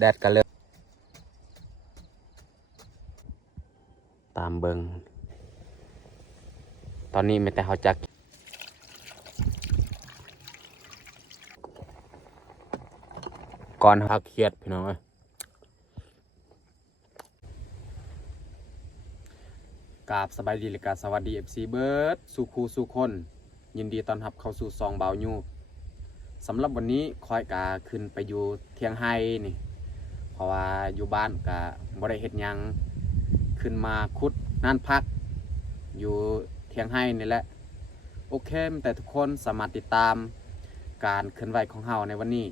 แดดก็เริ่มตามเบิงตอนนี้ไม่แต่เขาจักก่อนพักเครียดพี่น้องกราบสบายดีและกาสวัสดี FC เบิร์ดสู่ครูสู่คนยินดีต้อนรับเข้าสู่ซองเบายูสำหรับวันนี้คอยกาขึ้นไปอยู่เทียงไฮนี่เพราะว่าอยู่บ้านกะบ่ได้เฮ็ดหยังขึ้นมาคุดนั่นพักอยู่เทียงไฮนี่แหละโอเคแต่ทุกคนสามารถติดตามการเคลื่อนไหวของเฮาในวันนี้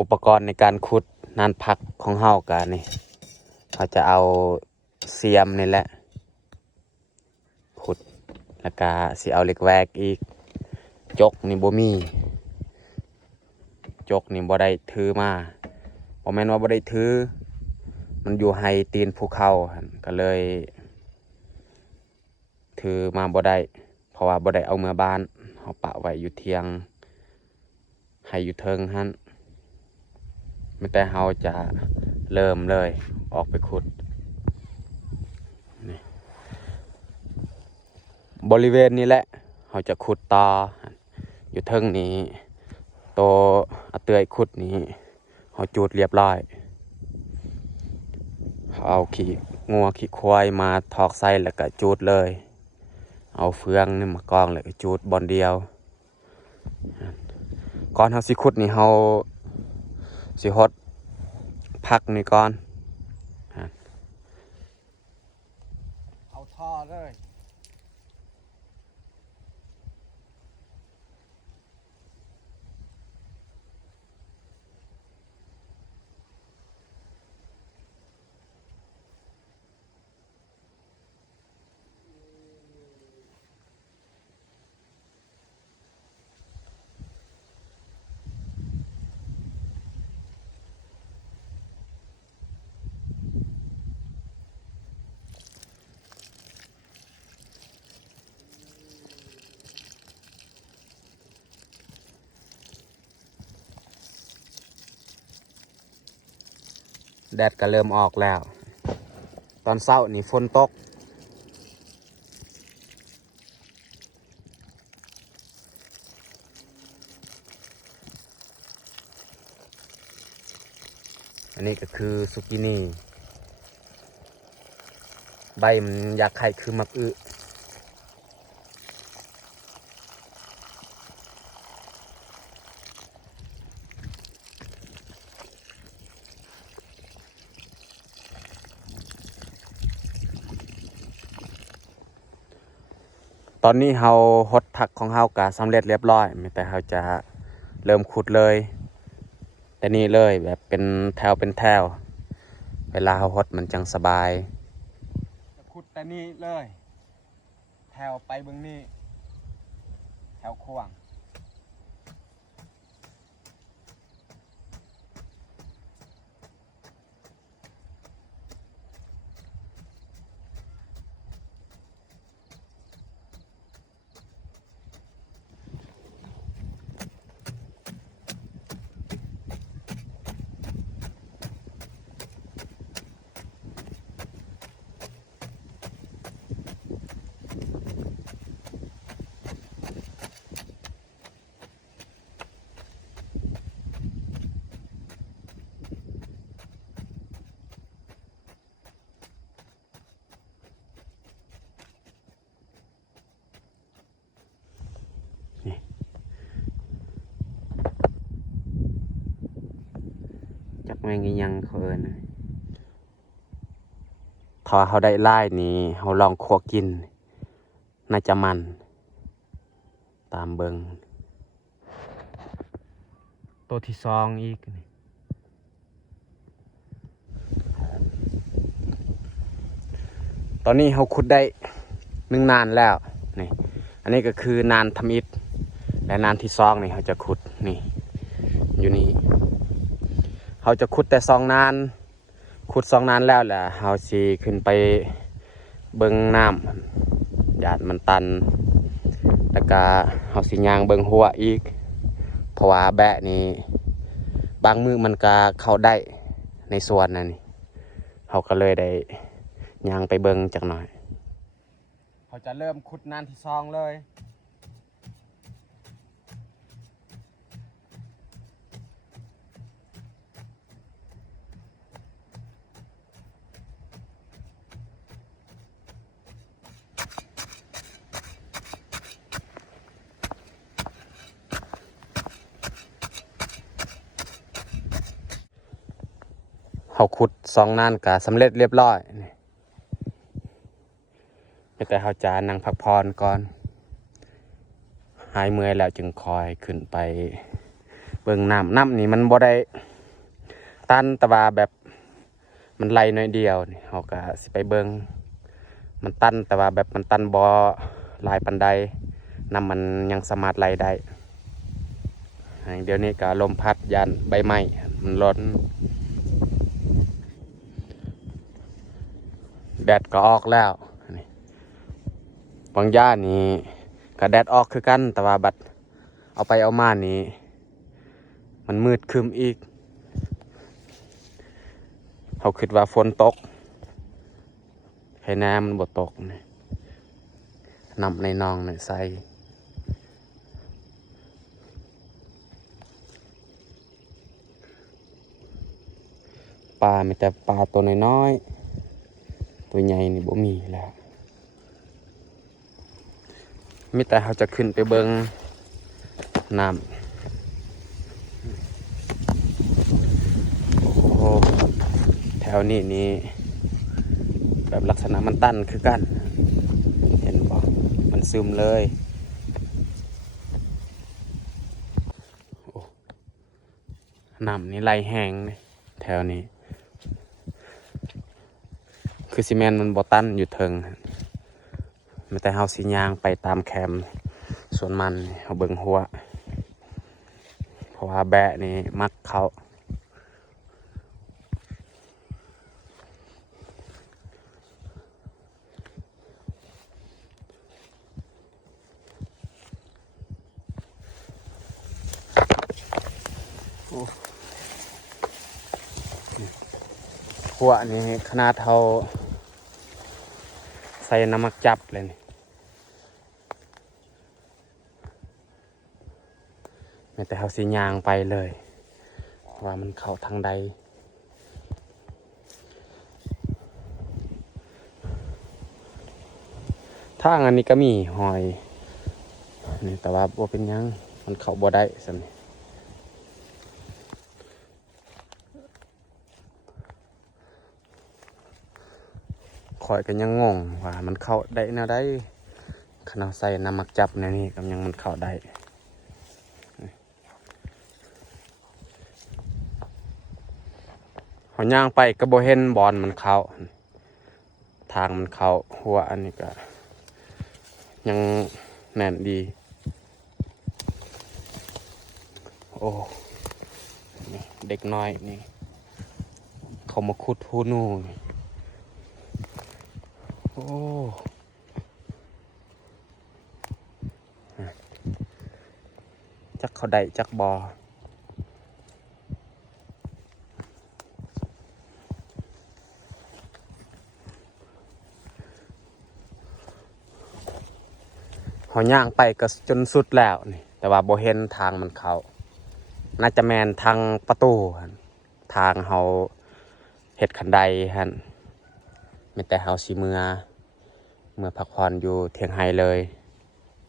อุปกรณ์ในการขุดนั่นพักของเฮากะนี่เขาจะเอาเสียมนี่แหละขุดแล้วก็สิเอาเหล็กแวกอีกจกนี่บ่มีจกนี่บ่ได้ถือมาบ่แม่นว่าบ่ได้ถือมันอยู่ไฮตีนภูเขาก็เลยถือมาบ่ได้เพราะว่าบ่ได้เอาเมื่อบ้านเฮาปะไว้อยู่เทียงให้อยู่เทิงหั่นแต่เฮาจะเริ่มเลยออกไปขุดบริเวณนี้แหละเราจะขุดต่ออยู่เทิงนี้โตเอาเตยขุดนี้เราจูดเรียบร้อยเอาขี้งัวขี้ควายมาทอกไส้แล้วก็จูดเลยเอาเฟืองนี่มากองแล้วก็จูดบอลเดียวก่อนเราสิขุดนี่เราสิฮดพักนี่ก่อนเอาท่อเลยแดดก็เริ่มออกแล้วตอนเช้านี่ฝนตกอันนี้ก็คือซุกินี่ใบมันอยากไข่คือมักอึตอนนี้เฮาฮดผักของเฮากะสำเร็จเรียบร้อยแต่เฮาจะเริ่มขุดเลยแต่นี่เลยแบบเป็นแถวเป็นแถวเวลาเฮาฮดมันจังสบายจะขุดแต่นี่เลยแถวไปเบื้องนี้แถวขวางแม่งยังเขาเอิญถ้าเขาได้ไล่นี่เขาลองคั่วกินน่าจะมันตามเบิงตัวที่สองอีกตอนนี้เขาขุดได้1 นานแล้วนี่อันนี้ก็คือนานทำอิฐและนานที่สองนี่เขาจะขุดนี่อยู่นี่เขาจะขุดแต่2 นานขุด2 นานแล้วแหละเขาสิขึ้นไปเบิ่งน้ำหยาดมันตันแล้วก็เขาสิย่างเบิ่งหัวอีกเพราะว่าแบะนี่ใบ บางมือมันก็เข้าได้ในส่วนนั่นนี่เขาก็เลยได้ย่างไปเบิ่งจักหน่อยเขาจะเริ่มขุดนานที่ซองเลยเขาขุดซองนั่นก็สำเร็จเรียบร้อยแต่เขาจะนั่งพักผ่อนก่อนหายเมื่อยแล้วจึงคอยขึ้นไปเบิ่งน้ำนี่มันบ่ได้ตันตะวาแบบมันไหลน้อยเดียวนี่เขาก็สิไปเบิ่งมันตันแต่ว่าแบบมันตันบ่หลายปานใดน้ำมันยังสามารถไหลได้เดี๋ยวนี้ก็ลมพัดยันใบไม้มันร้อนแดดก็ออกแล้วบางย่านี่ก็แดดออกคือกันแต่ว่าบัดเอาไปเอามานี่มันมืดครึมอีกเขาคิดว่าฝนตกให้น้ำมันบ่ตกนี่น้ำในนองเนี่ยใสปลามีแต่ปลาตัวน้อยๆตัวใหญ่นี่บ่มีแล้วมีแต่เขาจะขึ้นไปเบิ่งน้ำโอ้โหแถวนี้นี่แบบลักษณะมันตันคือกันเห็นบ่มันซึมเลยน้ำนี่ไหลแห้งแถวนี้คือซีเมนต์มันบ่ตันอยู่เทิงไม่แต่เฮาสิย่างไปตามแคมสวนมันเฮาเบิ่งหัวเพราะว่าแบะนี่มักเขาหัวนี่ขนาดเฮาใส่น้ำมักจับเลยนี่ไม่แต่เขาสิยางไปเลยว่ามันเข้าทางใดทางอันนี้ก็มีหอยนี่แต่ว่าบ่เป็นยังมันเข้าบ่ได้ซั่นนี่ข่อยก็ยังงงว่ามันเข้าได้แนวใดขนาดใส่น้ำมักจับในนี้ก็ยังมันเข้าได้เขาย่างไปก็บ่เห็นบอลมันเข้าทางมันเข้าหัวอันนี้ก็ยังแน่นดีโอ้เด็กน้อยนี่เขามาขุดหูนูนี่โอ้จักเขาได้จักบอเขาย่างไปก็จนสุดแล้วนี่แต่ว่าบ่เห็นทางมันเข้าน่าจะแมนทางประตูทางเฮาเฮ็ดคันไดหั่นมีแต่เฮาสิเมื่อพักผ่อนอยู่เทียงไฮเลย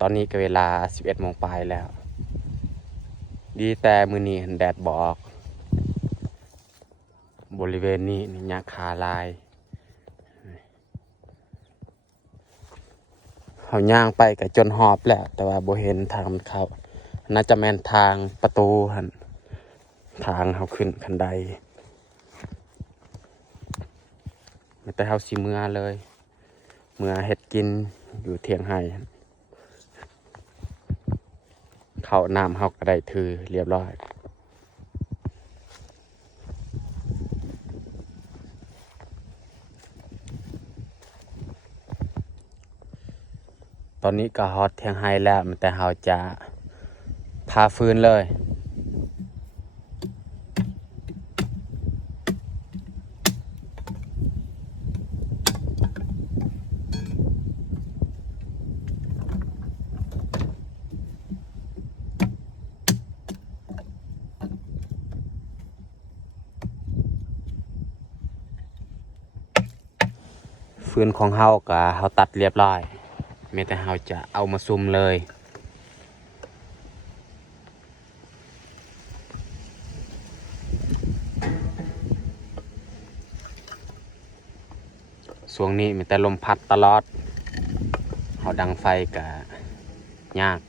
ตอนนี้ก็เวลา 11 โมงปลายแล้วดีแต่มื้อนี้แดดบ่ออกบริเวณนี้นี่หญ้าคาลายเฮาย่างไปก็จนหอบแล้วแต่ว่าบ่เห็นทางมันเข้าน่าจะแม่นทางประตูหั่นทางเฮาขึ้นคันไดมีแต่เฮาสิเมื่อเลยเมื่อเฮ็ดกินอยู่เทียงไห้เข้าน้ำเฮาก็ได้ถือเรียบร้อยตอนนี้ก็ฮอตเทียงไห้แล้วแต่เฮาจะพาฟื้นเลย ฟืนของเฮากะเฮาตัดเรียบร้อยมีแต่เฮาจะเอามาซุ่มเลยช่วงนี้มีแต่ลมพัดตลอดเฮาดังไฟกะยาก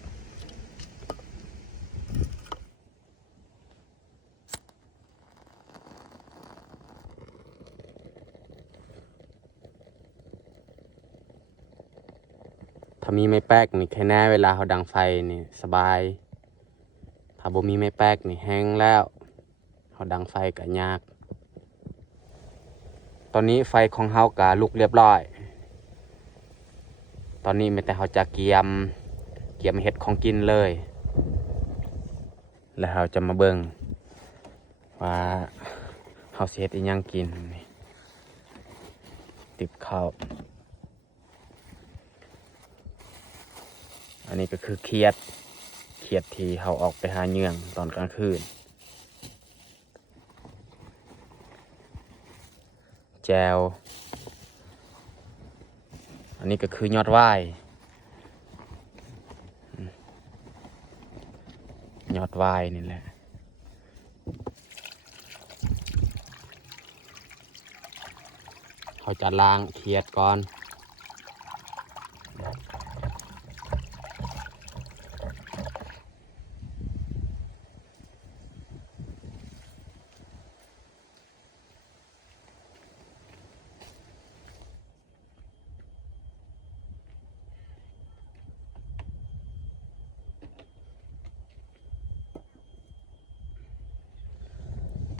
ถ้ามีไม้แป๊กนี่แค่แน่เวลาเขาดังไฟนี่สบายถ้าบ่มีไม้แป๊กนี่แห้งแล้วเขาดังไฟก็ยากตอนนี้ไฟของเฮากะลุกเรียบร้อยตอนนี้มีแต่เขาจะเกียมเห็ดของกินเลยแล้วเราจะมาเบิ่งว่าเขาสิเฮ็ดอีหยังกินติบข้าวอันนี้ก็คือเขียดที่เขาออกไปหาเหยื่อตอนกลางคืนแจวอันนี้ก็คือยอดว่ายยอดว่ายนี่แหละเขาจะล้างเขียดก่อน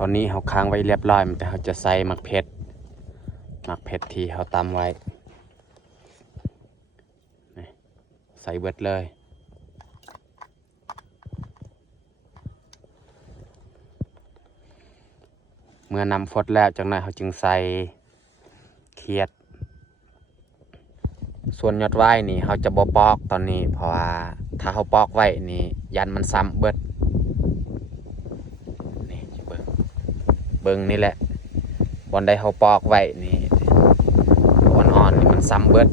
ตอนนี้เขาค้างไว้เรียบร้อยแต่เขาจะใส่หมักเผ็ดที่เขาตำไว้ใส่เบิดเลยเมื่อนำฟดแล้วจากนั้นเขาจึงใส่เขียดส่วนยอดว่ายนี่เขาจะบ่ปอกตอนนี้เพราะว่าถ้าเขาปอกไว้นี่ยันมันซ้ำเบิดนี่เบิ่งนี่แหละบอนใดเขาปอกไว้นี่อ่อนๆนี่มันซ้ำเบิด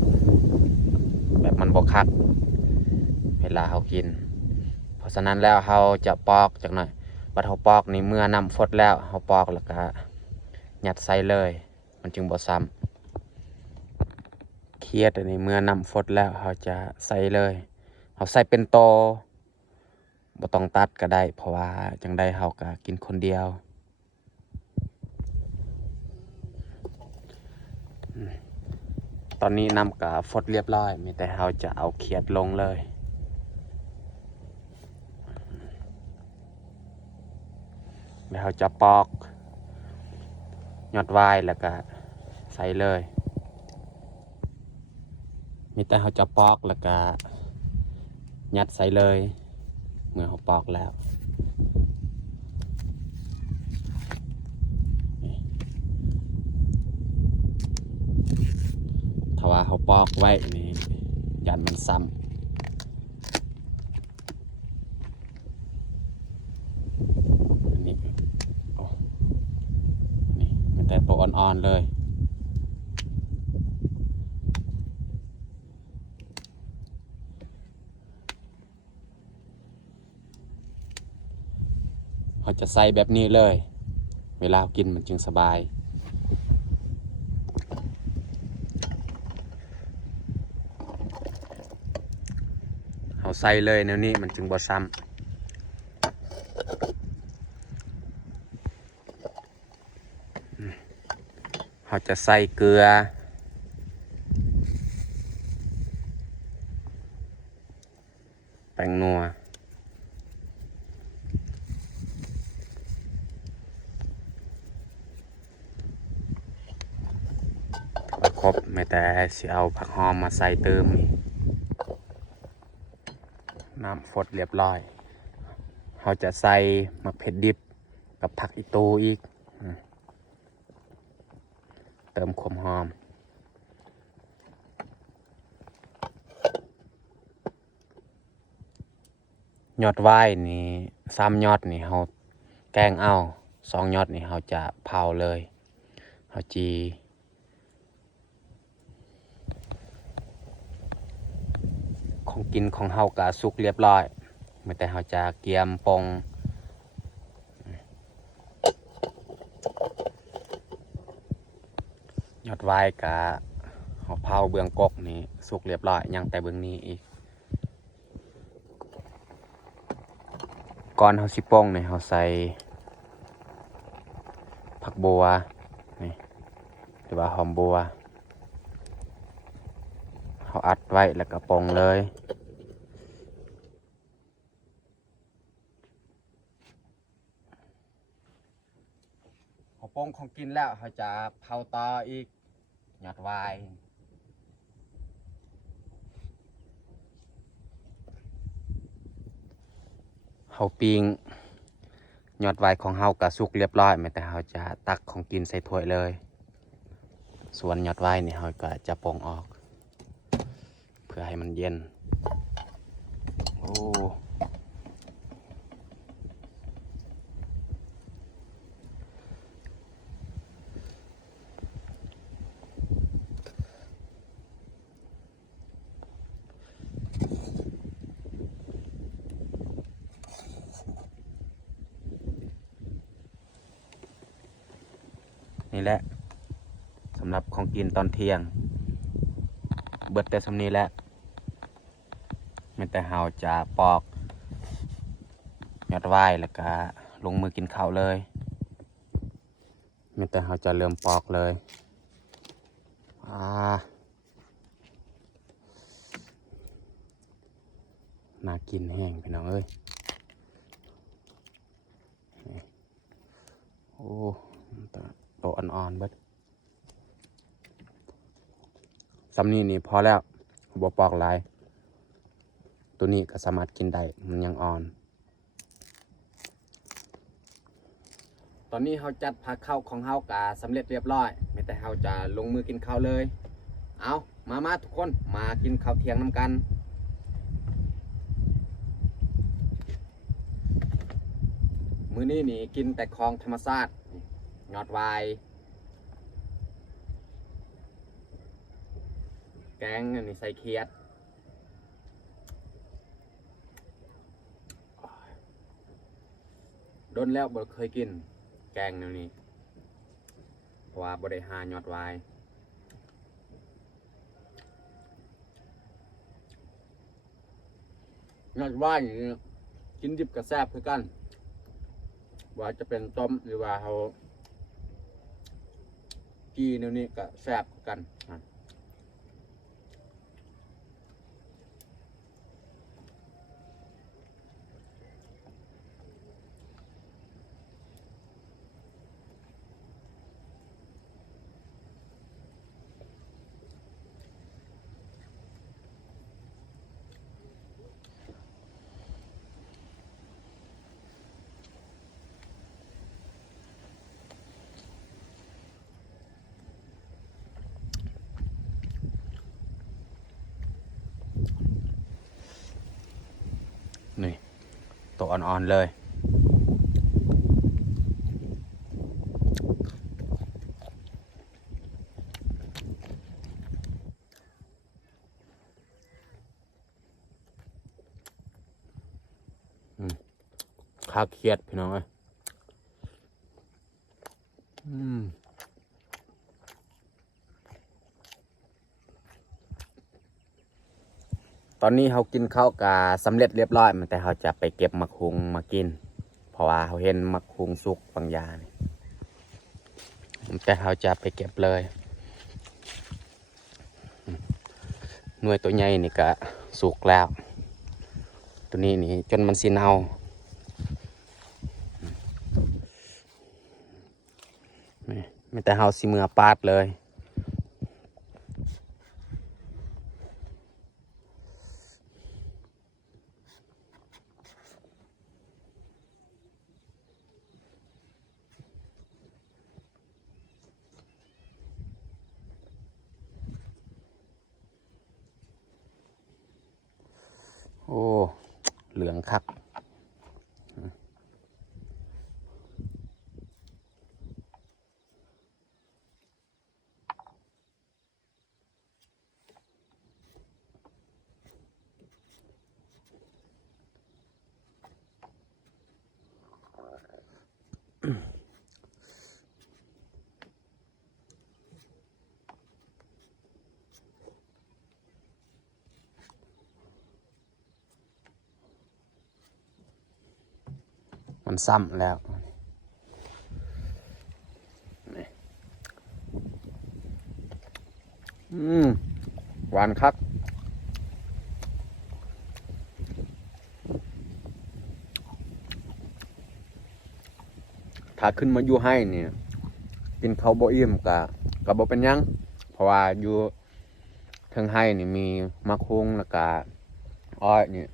แบบมันบ่คักเวลาเขากินเพราะฉะนั้นแล้วเขาจะปอกจากหน่อยบัดเขาปอกนี่เมื่อนำฟดแล้วเขาปอกแล้วก็ยัดใส่เลยมันจึงบ่ซ้ำเขียดอันนี้เมื่อนำฟดแล้วเขาจะใส่เลยเขาใส่เป็นโตบ่ต้องตัดก็ได้เพราะว่าจังได้เขาก็กินคนเดียวตอนนี้นำกับฟดเรียบร้อยมีแต่เขาจะเอาเขียดลงเลยแล้วเขาจะปอกยอดวายแล้วก็ใส่เลยมีแต่เขาจะปอกแล้วก็ยัดใส่เลยเมื่อเขาปอกแล้วถ้าว่าเขาปอกไว้นี่ยันมันซ้ำอันนี้โอ้นี่มันแต่ตัวอ่อนๆเลยเขาจะใส่แบบนี้เลยเวลากินมันจึงสบายเขาใส่เลยแนวนี้มันจึงบ่ซ้ำเขาจะใส่เกลือแป้งนัวครบไม่แต่สิเอาผักหอมมาใส่เติมน้ำฟดเรียบร้อยเขาจะใส่มะเผ็ดดิบกับผักอีตูอีกเติมความหอมยอดว่ายนี่3 ยอดนี่เขาแกงเอา2 ยอดนี่เขาจะเผาเลยเขาจี ของกินของเฮากะสุกเรียบร้อยเมื่อแต่เฮาจะเกียมปองยอดไว้กะเฮาเผาเบื้องกกนี่สุกเรียบร้อยยังแต่เบื้องนี้อีกก่อนเฮาสิปองนี่เฮาใส่ผักบัวนี่หรือว่าหอมบัวเฮาอัดไว้แล้วก็ปองเลยพอปองของกินแล้วเขาจะเผาต่ออีกยอดไวน์เขาปิ้งยอดไวน์ของเฮากะสุกเรียบร้อยแต่เขาจะตักของกินใส่ถ้วยเลยส่วนยอดไวน์นี่เขาก็จะปองออกเพื่อให้มันเย็นโอ้นี่แหละสำหรับของกินตอนเที่ยงเบิดแต่สำนี้แหละแต่เฮาจะปอกยอดไวน์แล้วก็ลงมือกินข้าวเลยแต่เฮาจะเริ่มปอกเลยน่ากินแห้งพี่น้องเอ้ยโอ้โตอ่อนๆเบิดสำนี้นี่พอแล้วบ่ปอกหลายตัวนี้ก็สามารถกินได้มันยังอ่อนตอนนี้เราจัดผักข้าวของเฮากะสำเร็จเรียบร้อยแต่เฮาจะลงมือกินข้าวเลยเอามาทุกคนมากินข้าวเที่ยงน้ำกันมื้อนี้นี่กินแต่ของธรรมชาติยอดไวน์แกงอันนี้ใส่เขียดโดนแล้วบ่เคยกินแกงแนวนี้เพราะว่าบ่ได้หายอดไวน์ยอดไวน์นี่กินดิบกับแซ่บคือกันว่าจะเป็นต้มหรือว่าเขากีแนวนี้ก็แซ่บคือกันนี่ตัวอ่อนๆเลยข้าวเคียดพี่น้องเอ้ยตอนนี้เขากินข้าวกาสำเร็จเรียบร้อยแต่เขาจะไปเก็บมะคุงมากินเพราะว่าเขาเห็นมะคุงสุกบางอย่างแต่เขาจะไปเก็บเลยหน่วยตัวใหญ่นี่ก็สุกแล้วตัวนี้นี่จนมันสิเน่าไม่แต่เฮาสิมือปาดเลยโอ้เหลืองคัก มันซ้ำแล้วนี่หวานคักถ้าขึ้นมาอยู่ให้เนี่ยกินข้าวบ่อิ่มก็บ่เป็นหยังเพราะว่าอยู่เทิงให้นี่มีมะคุงแล้วก็อ้อยนี่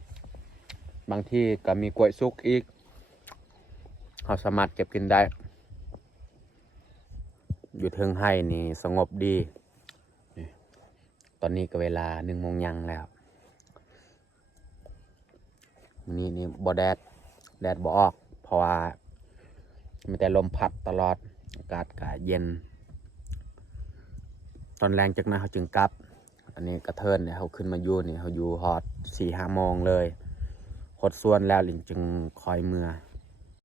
บางที่ก็มีกล้วยสุกอีกเราสามารถเก็บกินได้อยู่เทิงให้นี่สงบดีนี่ตอนนี้ก็เวลา1 โมงยังแล้วนี่บ่แดดบ่ออกเพราะว่ามีแต่ลมพัดตลอดอากาศก็เย็นตอนแรงจากนั้นเขาจึงกลับอันนี้กระเทินเนี่ยเขาขึ้นมาอยู่นี่เขาอยู่ฮอด4-5 โมงเลยหดส่วนแล้วจึงคอยเมื่อ